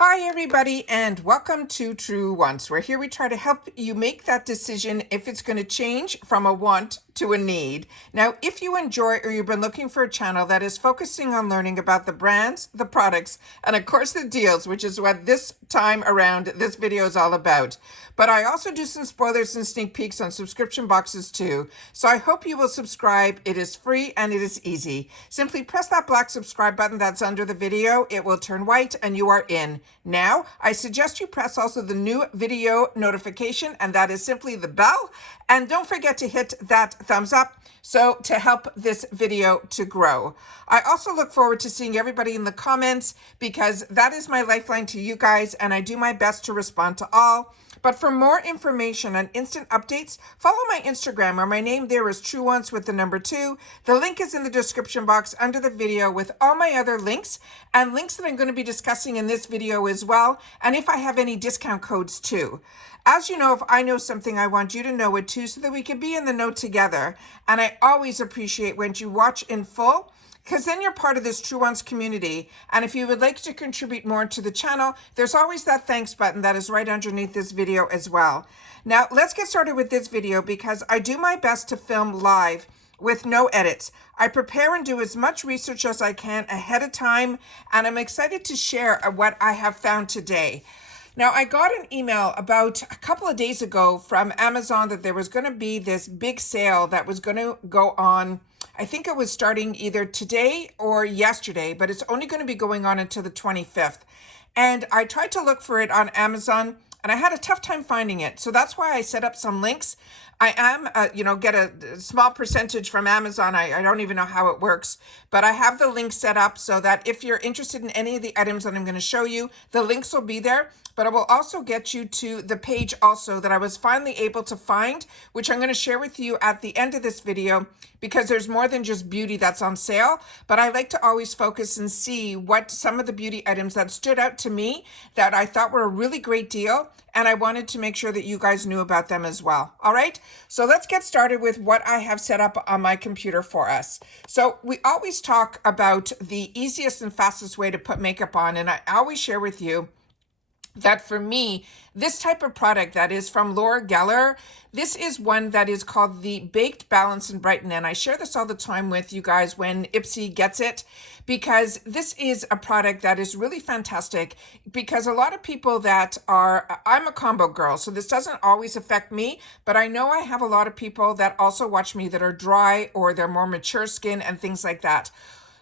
Hi, everybody, and welcome to Truewants. We're here, we try to help you make that decision if it's going to change from a want to a need. Now, if you enjoy or you've been looking for a channel that is focusing on learning about the brands, the products, and of course the deals, which is what this time around this video is all about. But I also do some spoilers and sneak peeks on subscription boxes too. So I hope you will subscribe. It is free and it is easy. Simply press that black subscribe button that's under the video. It will turn white and you are in. Now, I suggest you press also the new video notification, and that is simply the bell. And don't forget to hit that thumbs up so to help this video to grow. I also look forward to seeing everybody in the comments because that is my lifeline to you guys, and I do my best to respond to all. But for more information and instant updates, follow my Instagram, where my name there is Truewants with the number 2. The link is in the description box under the video with all my other links and links that I'm going to be discussing in this video as well. And if I have any discount codes too. As you know, if I know something, I want you to know it too, so that we can be in the know together. And I always appreciate when you watch in full, because then you're part of this Truewants community. And if you would like to contribute more to the channel, there's always that thanks button that is right underneath this video as well. Now, let's get started with this video because I do my best to film live with no edits. I prepare and do as much research as I can ahead of time, and I'm excited to share what I have found today. Now, I got an email about a couple of days ago from Amazon that there was going to be this big sale that was going to go on. I think it was starting either today or yesterday, but it's only going to be going on until the 25th. And I tried to look for it on Amazon, and I had a tough time finding it. So that's why I set up some links. I am, get a small percentage from Amazon. I don't even know how it works, but I have the link set up so that if you're interested in any of the items that I'm going to show you, the links will be there, but it will also get you to the page also that I was finally able to find, which I'm going to share with you at the end of this video, because there's more than just beauty that's on sale, but I like to always focus and see what some of the beauty items that stood out to me that I thought were a really great deal, and I wanted to make sure that you guys knew about them as well. All right, so let's get started with what I have set up on my computer for us. So we always talk about the easiest and fastest way to put makeup on, and I always share with you that for me, this type of product that is from Laura Geller, this is one that is called the Baked Balance and Brighten. And I share this all the time with you guys when Ipsy gets it, because this is a product that is really fantastic, because a lot of people that are, I'm a combo girl, so this doesn't always affect me, but I know I have a lot of people that also watch me that are dry or they're more mature skin and things like that.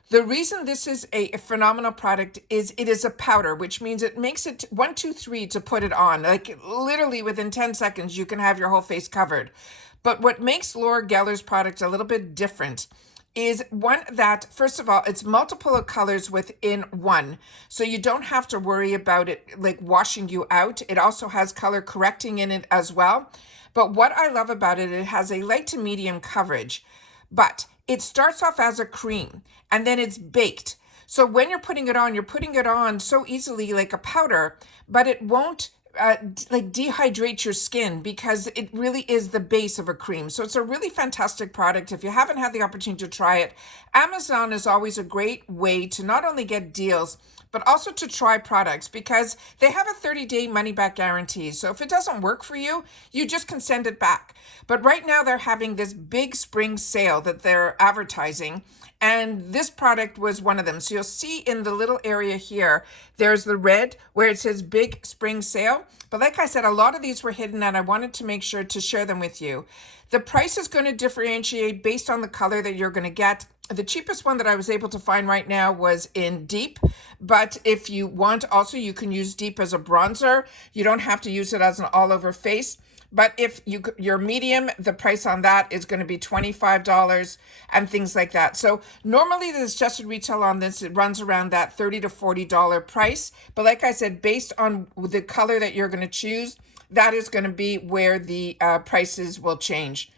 The reason this is a phenomenal product is it is a powder, which means it makes it 1, 2, 3 to put it on. Like literally within 10 seconds, you can have your whole face covered. But what makes Laura Geller's product a little bit different is one that, first of all, it's multiple of colors within one. So you don't have to worry about it like washing you out. It also has color correcting in it as well. But what I love about it, it has a light to medium coverage. But it starts off as a cream and then it's baked. So when you're putting it on, you're putting it on so easily like a powder, but it won't like dehydrate your skin because it really is the base of a cream. So it's a really fantastic product. If you haven't had the opportunity to try it, Amazon is always a great way to not only get deals, but also to try products because they have a 30-day money-back guarantee. So if it doesn't work for you, you just can send it back. But right now they're having this big spring sale that they're advertising, and this product was one of them. So you'll see in the little area here, there's the red where it says big spring sale. But like I said, a lot of these were hidden and I wanted to make sure to share them with you. The price is going to differentiate based on the color that you're going to get. The cheapest one that I was able to find right now was in Deep, but if you want also, you can use Deep as a bronzer. You don't have to use it as an all over face. But if you're medium, the price on that is going to be $25 and things like that. So normally the suggested retail on this, it runs around that $30 to $40 price. But like I said, based on the color that you're going to choose, that is going to be where the prices will change.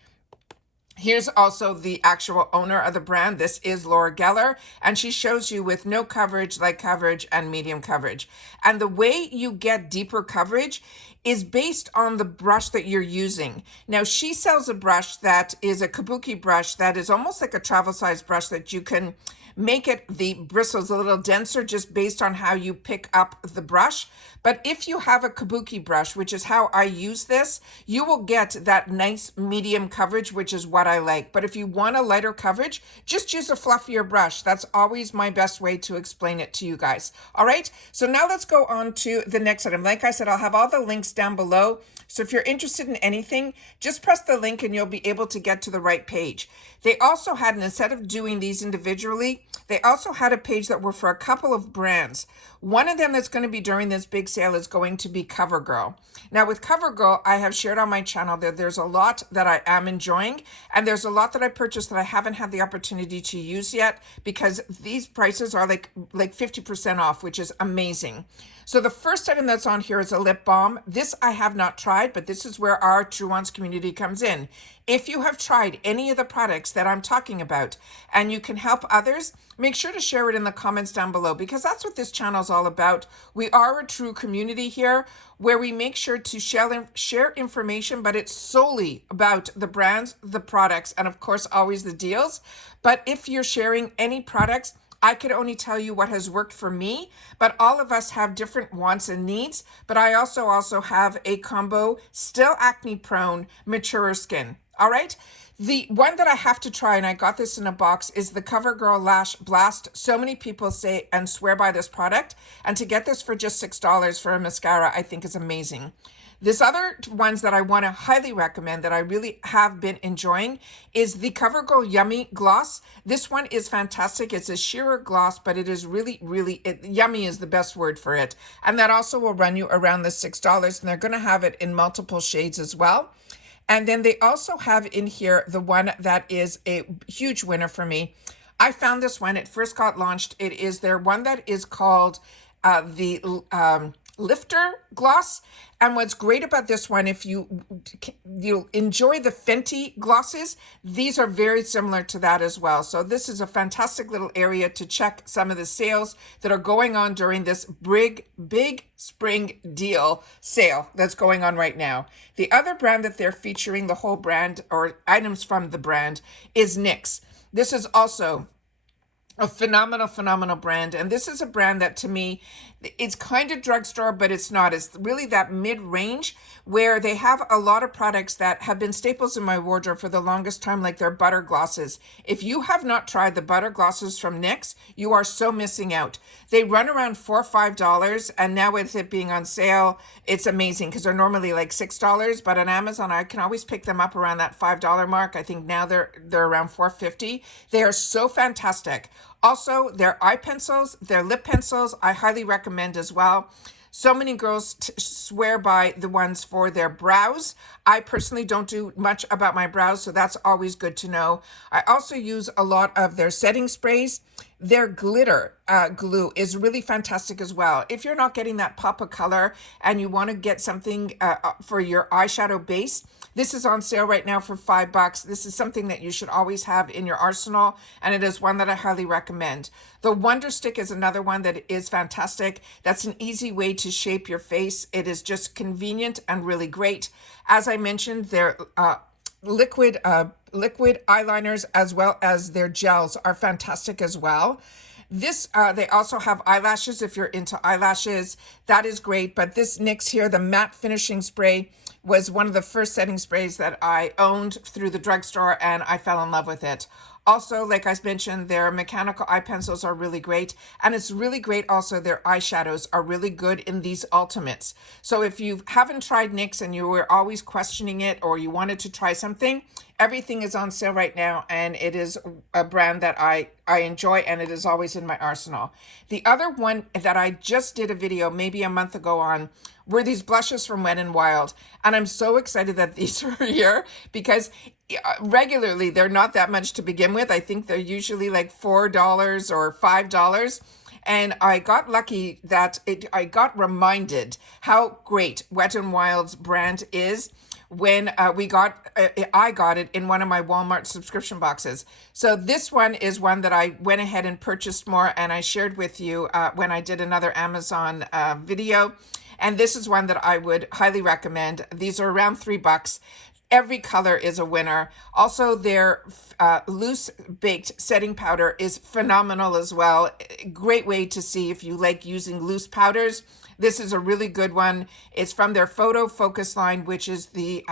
Here's also the actual owner of the brand. This is Laura Geller, and she shows you with no coverage, light coverage, and medium coverage. And the way you get deeper coverage is based on the brush that you're using. Now, she sells a brush that is a kabuki brush that is almost like a travel size brush that you can make it the bristles a little denser just based on how you pick up the brush. But if you have a kabuki brush, which is how I use this, you will get that nice medium coverage, which is what I like. But if you want a lighter coverage, just use a fluffier brush. That's always my best way to explain it to you guys. All right, so now let's go on to the next item. Like I said, I'll have all the links down below. So if you're interested in anything, just press the link and you'll be able to get to the right page. They also had, instead of doing these individually, they also had a page that were for a couple of brands. One of them that's going to be during this big sale is going to be CoverGirl. Now with CoverGirl, I have shared on my channel that there's a lot that I am enjoying, and there's a lot that I purchased that I haven't had the opportunity to use yet because these prices are like 50% off, which is amazing. So the first item that's on here is a lip balm. This I have not tried, but this is where our Truewants community comes in. If you have tried any of the products that I'm talking about and you can help others, make sure to share it in the comments down below, because that's what this channel is all about. We are a true community here where we make sure to share information, but it's solely about the brands, the products, and of course, always the deals. But if you're sharing any products, I could only tell you what has worked for me, but all of us have different wants and needs. But I also have a combo, still acne prone, mature skin. All right. The one that I have to try, and I got this in a box, is the CoverGirl Lash Blast. So many people say and swear by this product, and to get this for just $6 for a mascara, I think is amazing. This other ones that I want to highly recommend that I really have been enjoying is the CoverGirl Yummy Gloss. This one is fantastic. It's a sheerer gloss, but it is really, yummy is the best word for it. And that also will run you around the $6, and they're going to have it in multiple shades as well. And then they also have in here the one that is a huge winner for me. I found this when it first got launched. It is their one that is called the Lifter Gloss. And what's great about this one, if you enjoy the Fenty glosses, these are very similar to that as well. So this is a fantastic little area to check some of the sales that are going on during this big spring deal sale that's going on right now. The other brand that they're featuring, the whole brand or items from the brand, is NYX. This is also a phenomenal brand. And this is a brand that to me, it's kind of drugstore, but it's not. It's really that mid-range where they have a lot of products that have been staples in my wardrobe for the longest time, like their butter glosses. If you have not tried the butter glosses from NYX, you are so missing out. They run around $4 or $5, and now with it being on sale, it's amazing because they're normally like $6, but on Amazon, I can always pick them up around that $5 mark. I think now they're around $4.50. They are so fantastic. Also, their eye pencils, their lip pencils, I highly recommend as well. So many girls swear by the ones for their brows. I personally don't do much about my brows, so that's always good to know. I also use a lot of their setting sprays. Their glitter glue is really fantastic as well. If you're not getting that pop of color and you want to get something for your eyeshadow base, this is on sale right now for $5. This is something that you should always have in your arsenal, and it is one that I highly recommend. The Wonder Stick is another one that is fantastic. That's an easy way to shape your face. It is just convenient and really great. As I mentioned, their liquid eyeliners as well as their gels are fantastic as well. This, they also have eyelashes if you're into eyelashes. That is great. But this NYX here, the matte finishing spray, was one of the first setting sprays that I owned through the drugstore, and I fell in love with it. Also, like I mentioned, their mechanical eye pencils are really great. And it's really great also, their eyeshadows are really good in these ultimates. So if you haven't tried NYX and you were always questioning it or you wanted to try something, everything is on sale right now, and it is a brand that I enjoy, and it is always in my arsenal. The other one that I just did a video maybe a month ago on were these blushes from Wet n Wild. And I'm so excited that these are here because regularly they're not that much to begin with. I think they're usually like $4 or $5. And I got lucky that I got reminded how great Wet n Wild's brand is when I got it in one of my Walmart subscription boxes. So this one is one that I went ahead and purchased more, and I shared with you when I did another Amazon video. And this is one that I would highly recommend. These are around $3. Every color is a winner. Also, their loose baked setting powder is phenomenal as well. Great way to see if you like using loose powders. This is a really good one. It's from their photo focus line, which is the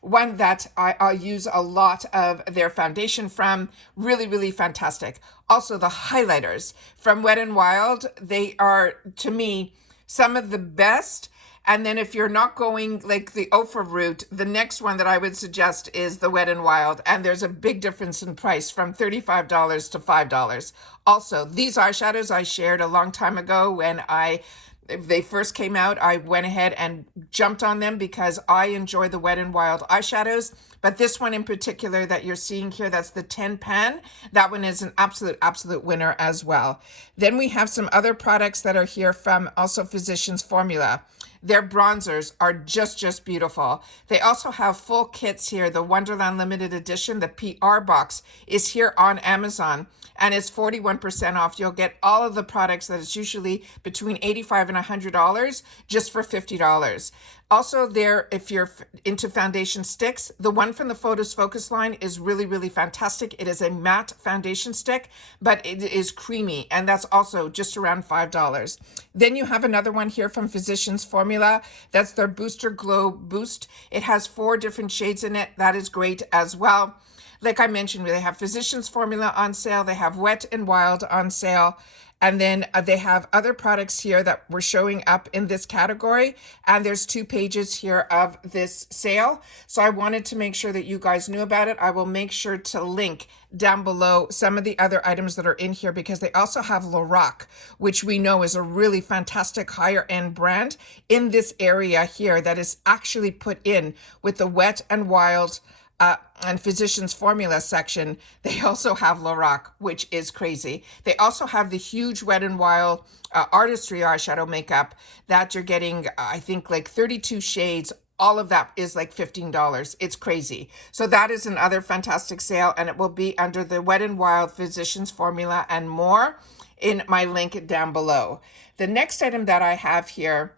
one that I use a lot of their foundation from. Really, really fantastic. Also, the highlighters from Wet n Wild, they are, to me, some of the best. And then if you're not going like the OFA route, the next one that I would suggest is the Wet n Wild. And there's a big difference in price from $35 to $5. Also, these eyeshadows I shared a long time ago when they first came out, I went ahead and jumped on them because I enjoy the Wet n Wild eyeshadows. But this one in particular that you're seeing here, that's the 10 pan. That one is an absolute winner as well. Then we have some other products that are here from also Physicians Formula. Their bronzers are just beautiful. They also have full kits here. The Wonderland Limited Edition, the PR box, is here on Amazon and is 41% off. You'll get all of the products that is usually between $85 and $100 just for $50. Also there, if you're into foundation sticks, the one from the Photos Focus line is really fantastic. It is a matte foundation stick, but it is creamy, and that's also just around $5. Then you have another one here from Physicians Formula. That's their Booster Glow Boost. It has 4 different shades in it. That is great as well. Like I mentioned, they have Physicians Formula on sale. They have Wet n Wild on sale. And then they have other products here that were showing up in this category. And there's 2 pages here of this sale. So I wanted to make sure that you guys knew about it. I will make sure to link down below some of the other items that are in here because they also have Lorac, which we know is a really fantastic higher end brand in this area here that is actually put in with the Wet n Wild and Physicians Formula section. They also have Lorac, which is crazy. They also have the huge Wet n Wild artistry eyeshadow makeup that you're getting, I think like 32 shades. All of that is like $15. It's crazy. So that is another fantastic sale, and it will be under the Wet n Wild Physicians Formula and more in my link down below. The next item that I have here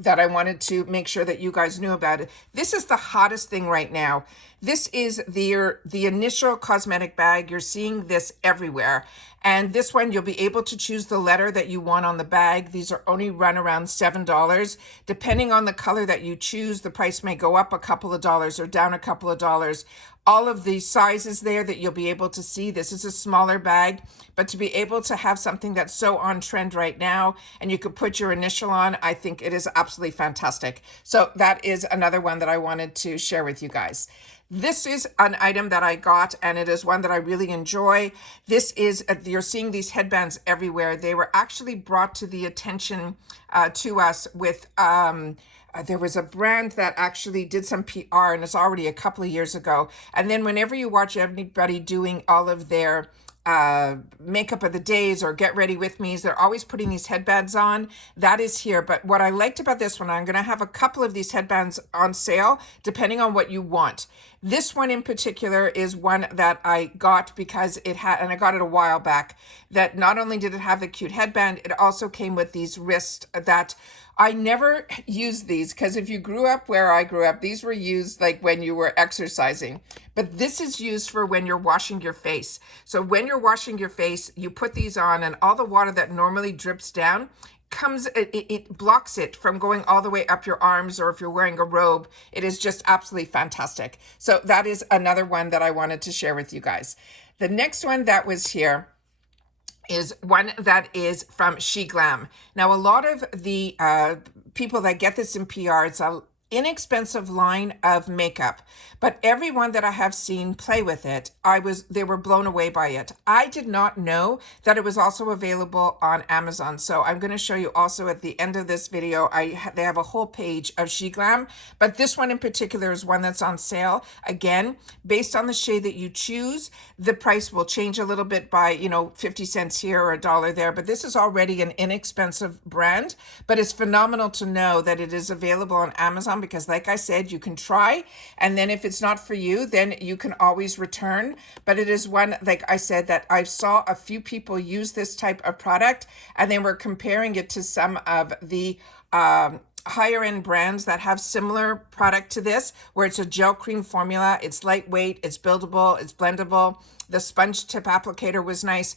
that I wanted to make sure that you guys knew about it. This is the hottest thing right now. This is the initial cosmetic bag. You're seeing this everywhere. And this one, you'll be able to choose the letter that you want on the bag. These are only run around $7. Depending on the color that you choose, the price may go up a couple of dollars or down a couple of dollars. All of the sizes there that you'll be able to see. This is a smaller bag, but to be able to have something that's so on trend right now and you could put your initial on, I think it is absolutely fantastic. So that is another one that I wanted to share with you guys. This is an item that I got, and it is one that I really enjoy. This is, you're seeing these headbands everywhere. They were actually brought to the attention to us with, there was a brand that actually did some PR, and it's already a couple of years ago. And then whenever you watch everybody doing all of their makeup of the days or get ready with me's, they're always putting these headbands on. That is here. But what I liked about this one, I'm going to have a couple of these headbands on sale depending on what you want. This one in particular is one that I got because it had, and I got it a while back, that not only did it have the cute headband, it also came with these wrists that I never used these because if you grew up where I grew up, these were used like when you were exercising. But this is used for when you're washing your face. So when you're washing your face, you put these on and all the water that normally drips down comes, it blocks it from going all the way up your arms, or if you're wearing a robe, it is just absolutely fantastic. So that is another one that I wanted to share with you guys. The next one that was here is one that is from SheGlam. Now, a lot of the people that get this in PR, it's a inexpensive line of makeup, but everyone that I have seen play with it, they were blown away by it. I did not know that it was also available on Amazon. So I'm going to show you also at the end of this video, they have a whole page of SheGlam, but this one in particular is one that's on sale. Again, based on the shade that you choose, the price will change a little bit by, 50 cents here or $1 there, but this is already an inexpensive brand, but it's phenomenal to know that it is available on Amazon because like I said, you can try, and then if it's not for you, then you can always return. But it is one, like I said, that I saw a few people use this type of product and they were comparing it to some of the higher end brands that have similar product to this, where it's a gel cream formula. It's lightweight, it's buildable, it's blendable. The sponge tip applicator was nice.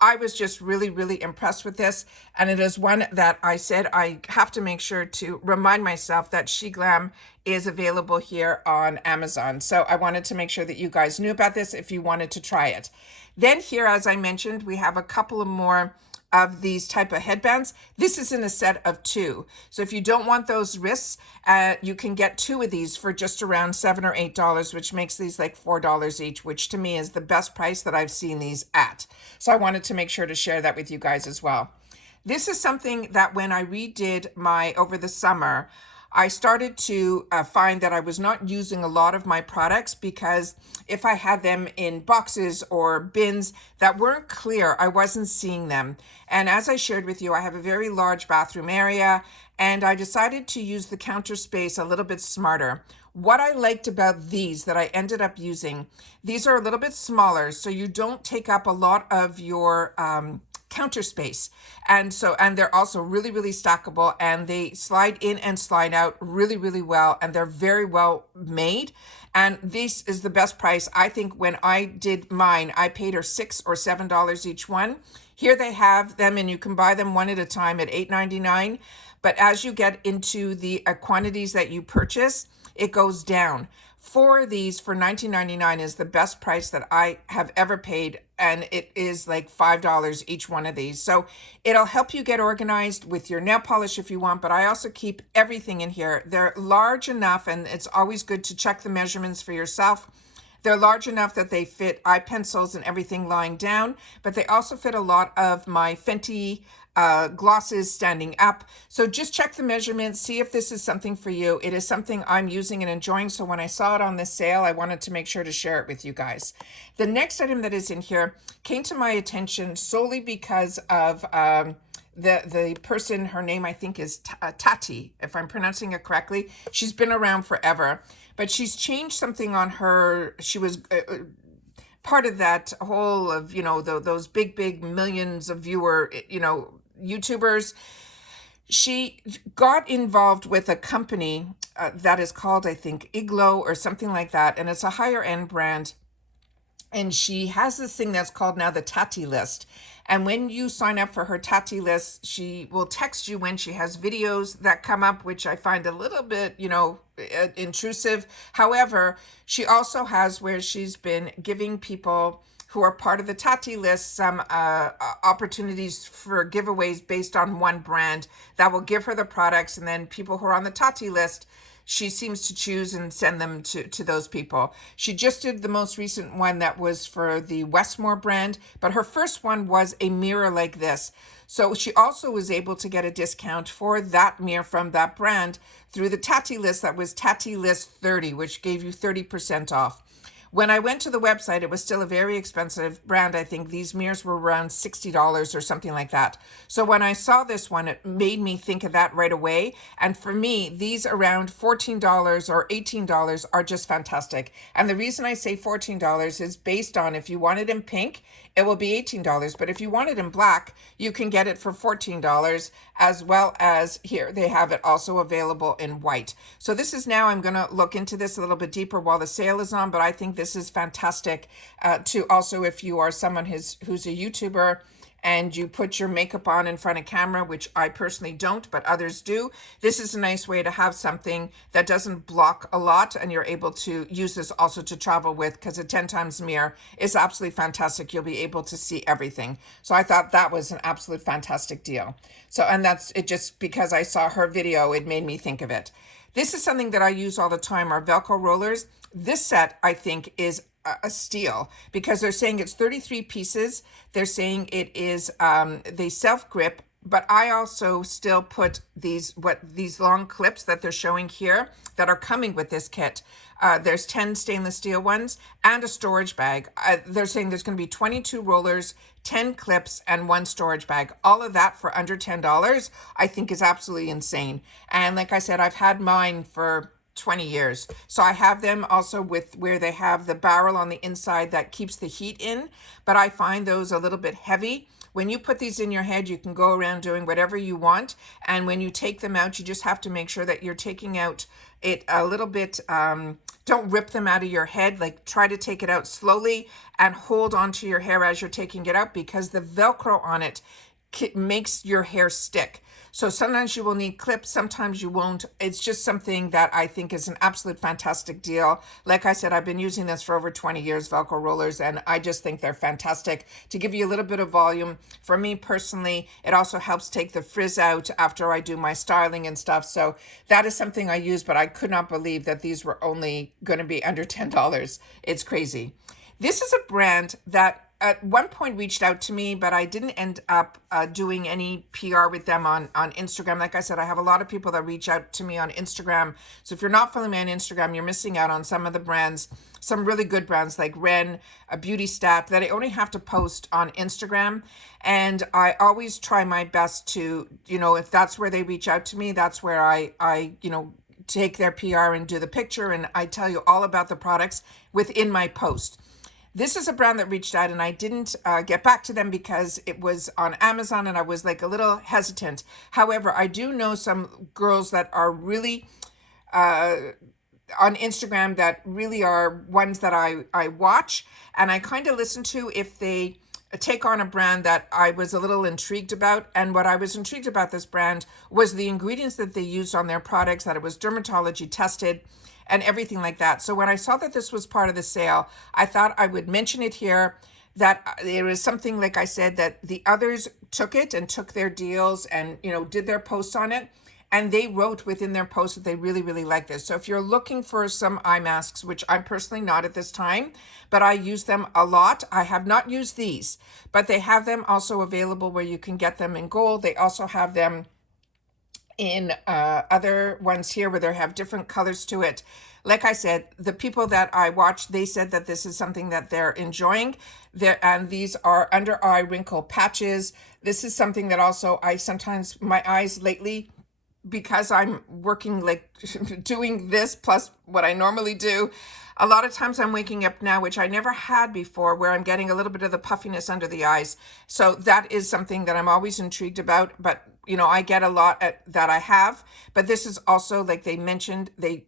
I was just really, really impressed with this. And it is one that I said I have to make sure to remind myself that She Glam is available here on Amazon. So I wanted to make sure that you guys knew about this if you wanted to try it. Then here, as I mentioned, we have a couple of more of these type of headbands. This is in a set of 2. So if you don't want those wrists, you can get 2 of these for just around $7 or $8, which makes these like $4 each, which to me is the best price that I've seen these at. So I wanted to make sure to share that with you guys as well. This is something that when I redid my over the summer, I started to find that I was not using a lot of my products because if I had them in boxes or bins that weren't clear, I wasn't seeing them. And as I shared with you, I have a very large bathroom area, and I decided to use the counter space a little bit smarter. What I liked about these that I ended up using, these are a little bit smaller, so you don't take up a lot of your counter space. And they're also really, really stackable, and they slide in and slide out really, really well. And they're very well made. And this is the best price. I think when I did mine, I paid her $6 or $7 each one. Here they have them, and you can buy them one at a time at $8.99. But as you get into the quantities that you purchase, it goes down. 4 of these for $19.99 is the best price that I have ever paid, and it is like $5 each one of these. So it'll help you get organized with your nail polish if you want, but I also keep everything in here. They're large enough, and it's always good to check the measurements for yourself. They're large enough that they fit eye pencils and everything lying down, but they also fit a lot of my Fenty glosses standing up. So just check the measurements, see if this is something for you. It is something I'm using and enjoying. So when I saw it on this sale, I wanted to make sure to share it with you guys. The next item that is in here came to my attention solely because of the person. Her name I think is Tati, if I'm pronouncing it correctly. She's been around forever, but she's changed something on her. She was part of that whole of, those big millions of viewer, YouTubers. She got involved with a company that is called, I think, Iglo or something like that. And it's a higher end brand. And she has this thing that's called now the Tati list. And when you sign up for her Tati list, she will text you when she has videos that come up, which I find a little bit, intrusive. However, she also has where she's been giving people who are part of the Tati list some opportunities for giveaways based on one brand that will give her the products. And then people who are on the Tati list, she seems to choose and send them to those people. She just did the most recent one that was for the Westmore brand, but her first one was a mirror like this. So she also was able to get a discount for that mirror from that brand through the Tati list that was Tati list 30, which gave you 30% off. When I went to the website, it was still a very expensive brand. I think these mirrors were around $60 or something like that. So when I saw this one, it made me think of that right away. And for me, these around $14 or $18 are just fantastic. And the reason I say $14 is based on if you want it in pink, it will be $18. But if you want it in black, you can get it for $14, as well as here, they have it also available in white. So this is now, I'm going to look into this a little bit deeper while the sale is on, but I think this is fantastic to also, if you are someone who's a YouTuber and you put your makeup on in front of camera, which I personally don't, but others do. This is a nice way to have something that doesn't block a lot, and you're able to use this also to travel with, because a 10 times mirror is absolutely fantastic. You'll be able to see everything. So I thought that was an absolute fantastic deal. So, and that's it, just because I saw her video, it made me think of it. This is something that I use all the time, are Velcro rollers. This set, I think, is a steal because they're saying it's 33 pieces. They're saying it is, they self-grip, but I also still put these long clips that they're showing here that are coming with this kit. There's 10 stainless steel ones and a storage bag. They're saying there's going to be 22 rollers, 10 clips, and 1 storage bag. All of that for under $10, I think is absolutely insane. And like I said, I've had mine for 20 years. So I have them also with where they have the barrel on the inside that keeps the heat in, but I find those a little bit heavy. when you put these in your head, you can go around doing whatever you want. And when you take them out, you just have to make sure that you're taking out it a little bit. Don't rip them out of your head. Like, try to take it out slowly and hold onto your hair as you're taking it out, because the Velcro on it makes your hair stick. So sometimes you will need clips, sometimes you won't. It's just something that I think is an absolute fantastic deal. Like I said, I've been using this for over 20 years, Velcro rollers, and I just think they're fantastic to give you a little bit of volume. For me personally, it also helps take the frizz out after I do my styling and stuff. So that is something I use, but I could not believe that these were only going to be under $10. It's crazy. This is a brand that at one point reached out to me, but I didn't end up doing any PR with them on Instagram. Like I said, I have a lot of people that reach out to me on Instagram. So if you're not following me on Instagram, you're missing out on some of the brands, some really good brands like Ren, a Beauty Stat, that I only have to post on Instagram. And I always try my best to, if that's where they reach out to me, that's where I take their PR and do the picture, and I tell you all about the products within my post. This is a brand that reached out, and I didn't get back to them because it was on Amazon and I was like a little hesitant. However, I do know some girls that are really on Instagram that really are ones that I watch and I kind of listen to if they take on a brand that I was a little intrigued about. And what I was intrigued about this brand was the ingredients that they used on their products, that it was dermatology tested and everything like that. So when I saw that this was part of the sale, I thought I would mention it here, that there was something, like I said, that the others took it and took their deals and, did their posts on it. And they wrote within their post that they really, really like this. So if you're looking for some eye masks, which I'm personally not at this time, but I use them a lot. I have not used these, but they have them also available where you can get them in gold. They also have them in other ones here where they have different colors to it. Like I said, the people that I watched, they said that this is something that they're enjoying. And these are under eye wrinkle patches. This is something that also I sometimes, my eyes lately, because I'm working like doing this plus what I normally do, a lot of times I'm waking up now, which I never had before, where I'm getting a little bit of the puffiness under the eyes. So that is something that I'm always intrigued about. But I get a lot that I have, but this is also, like they mentioned, they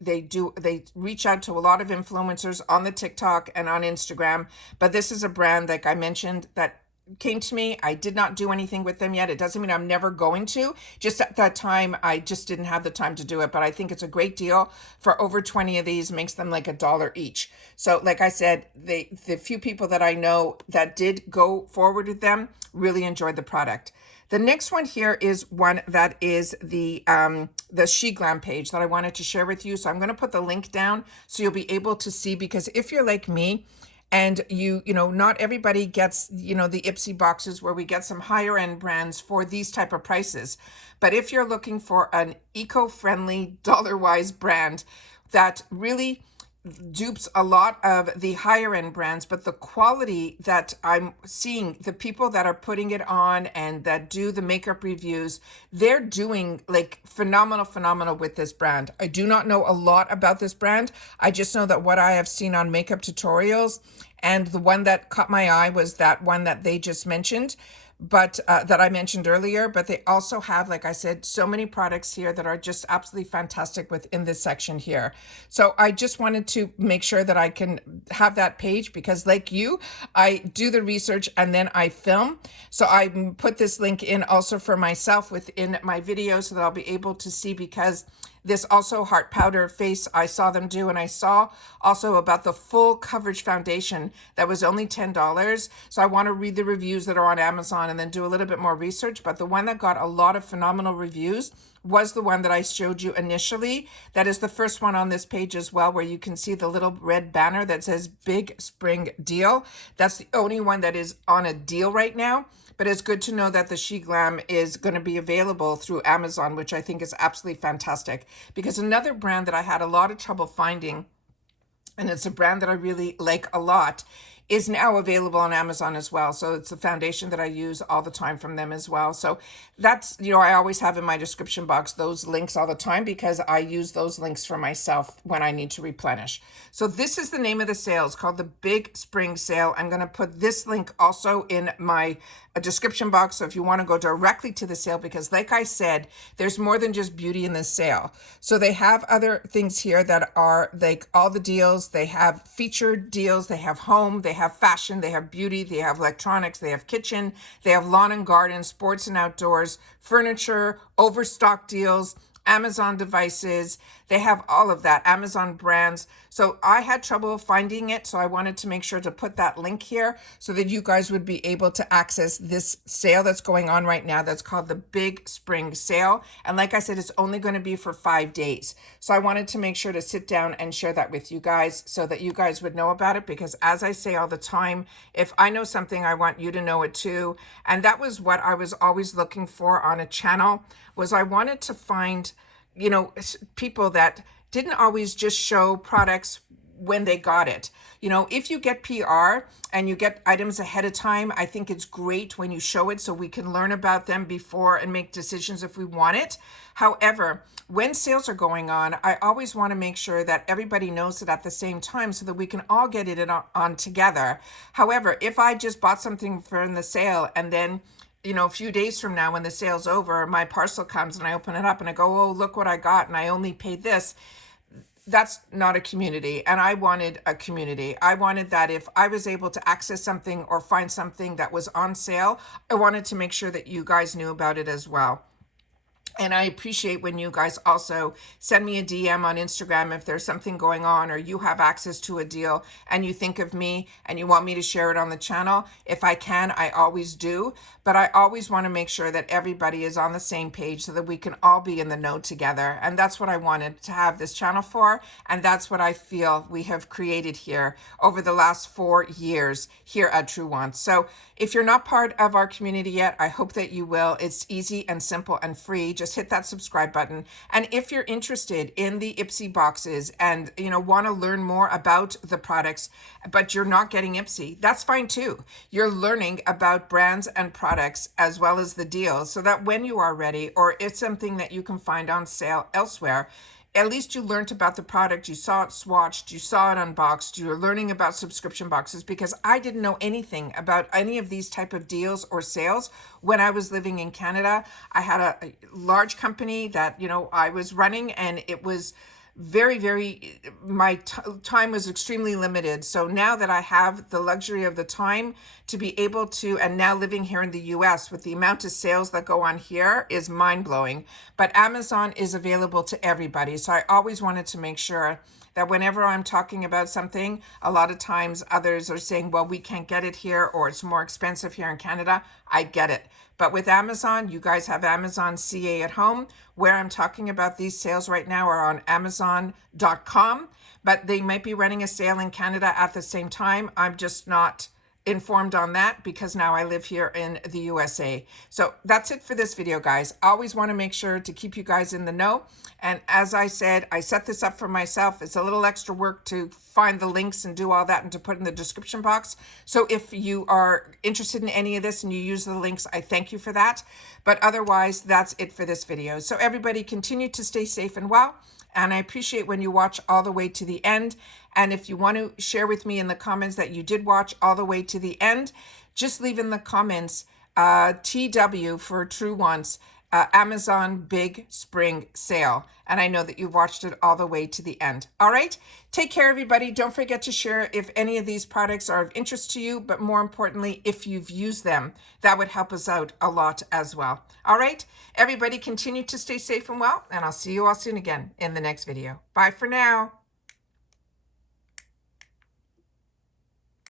reach out to a lot of influencers on the TikTok and on Instagram. But this is a brand, like I mentioned, that came to me. I did not do anything with them yet. It doesn't mean I'm never going to. Just at that time, I just didn't have the time to do it. But I think it's a great deal. For over 20 of these, makes them like $1 each. So like I said, the few people that I know that did go forward with them really enjoyed the product. The next one here is one that is the She Glam page that I wanted to share with you. So I'm going to put the link down so you'll be able to see, because if you're like me, and not everybody gets, the Ipsy boxes where we get some higher end brands for these type of prices. But if you're looking for an eco-friendly, dollar-wise brand that really dupes a lot of the higher end brands, but the quality that I'm seeing, the people that are putting it on and that do the makeup reviews, they're doing like phenomenal with this brand. I do not know a lot about this brand. I just know that what I have seen on makeup tutorials, and the one that caught my eye was that one that they just mentioned, but that I mentioned earlier. But they also have, like I said, so many products here that are just absolutely fantastic within this section here. So I just wanted to make sure that I can have that page, because like you, I do the research and then I film. So I put this link in also for myself within my video so that I'll be able to see, because this also heart powder face I saw them do, and I saw also about the full coverage foundation that was only $10. So I want to read the reviews that are on Amazon and then do a little bit more research. But the one that got a lot of phenomenal reviews was the one that I showed you initially. That is the first one on this page as well, where you can see the little red banner that says Big Spring Deal. That's the only one that is on a deal right now. But it's good to know that the She Glam is going to be available through Amazon, which I think is absolutely fantastic. Because another brand that I had a lot of trouble finding, and it's a brand that I really like a lot, is now available on Amazon as well. So it's a foundation that I use all the time from them as well. So that's, I always have in my description box those links all the time, because I use those links for myself when I need to replenish. So this is the name of the sale. It's called the Big Spring Sale. I'm going to put this link also in my a description box. So if you want to go directly to the sale, because like I said, there's more than just beauty in this sale. So they have other things here that are like all the deals. They have featured deals, they have home, they have fashion, they have beauty, they have electronics, they have kitchen, they have lawn and garden, sports and outdoors, furniture, overstock deals, Amazon devices. They have all of that, Amazon brands. So I had trouble finding it, so I wanted to make sure to put that link here so that you guys would be able to access this sale that's going on right now that's called the Big Spring Sale. And like I said, it's only going to be for 5 days. So I wanted to make sure to sit down and share that with you guys so that you guys would know about it, because as I say all the time, if I know something, I want you to know it too. And that was what I was always looking for on a channel, was I wanted to find, you know, people that didn't always just show products when they got it. You know, if you get PR and you get items ahead of time, I think it's great when you show it so we can learn about them before and make decisions if we want it. However, when sales are going on, I always want to make sure that everybody knows it at the same time so that we can all get it on together. However, if I just bought something from the sale and then, you know, a few days from now when the sale's over, my parcel comes and I open it up and I go, oh, look what I got, and I only paid this. That's not a community. And I wanted a community. I wanted that if I was able to access something or find something that was on sale, I wanted to make sure that you guys knew about it as well. And I appreciate when you guys also send me a DM on Instagram if there's something going on or you have access to a deal and you think of me and you want me to share it on the channel. If I can, I always do. But I always want to make sure that everybody is on the same page so that we can all be in the know together. And that's what I wanted to have this channel for. And that's what I feel we have created here over the last 4 years here at Truewants. So if you're not part of our community yet, I hope that you will. It's easy and simple and free. Just hit that subscribe button. And if you're interested in the Ipsy boxes and, you know, want to learn more about the products, but you're not getting Ipsy, that's fine too. You're learning about brands and products as well as the deals, so that when you are ready, or it's something that you can find on sale elsewhere, at least you learned about the product, you saw it swatched, you saw it unboxed, you're learning about subscription boxes, because I didn't know anything about any of these type of deals or sales when I was living in Canada. I had a large company that, you know, I was running, and it was my time was extremely limited. So now that I have the luxury of the time to be able to, and now living here in the US with the amount of sales that go on here is mind-blowing. But Amazon is available to everybody. So I always wanted to make sure that whenever I'm talking about something, a lot of times others are saying, well, we can't get it here, or it's more expensive here in Canada. I get it. But with Amazon, you guys have Amazon CA at home. Where I'm talking about these sales right now are on Amazon.com, but they might be running a sale in Canada at the same time. I'm just not informed on that because now I live here in the USA. So that's it for this video, guys. I always want to make sure to keep you guys in the know. And as I said, I set this up for myself. It's a little extra work to find the links and do all that and to put in the description box. So if you are interested in any of this and you use the links, I thank you for that. But otherwise, that's it for this video. So everybody continue to stay safe and well. And I appreciate when you watch all the way to the end. And if you want to share with me in the comments that you did watch all the way to the end, just leave in the comments TW for Truewants, Amazon Big Spring Sale. And I know that you've watched it all the way to the end. All right. Take care, everybody. Don't forget to share if any of these products are of interest to you, but more importantly, if you've used them, that would help us out a lot as well. All right. Everybody continue to stay safe and well, and I'll see you all soon again in the next video. Bye for now.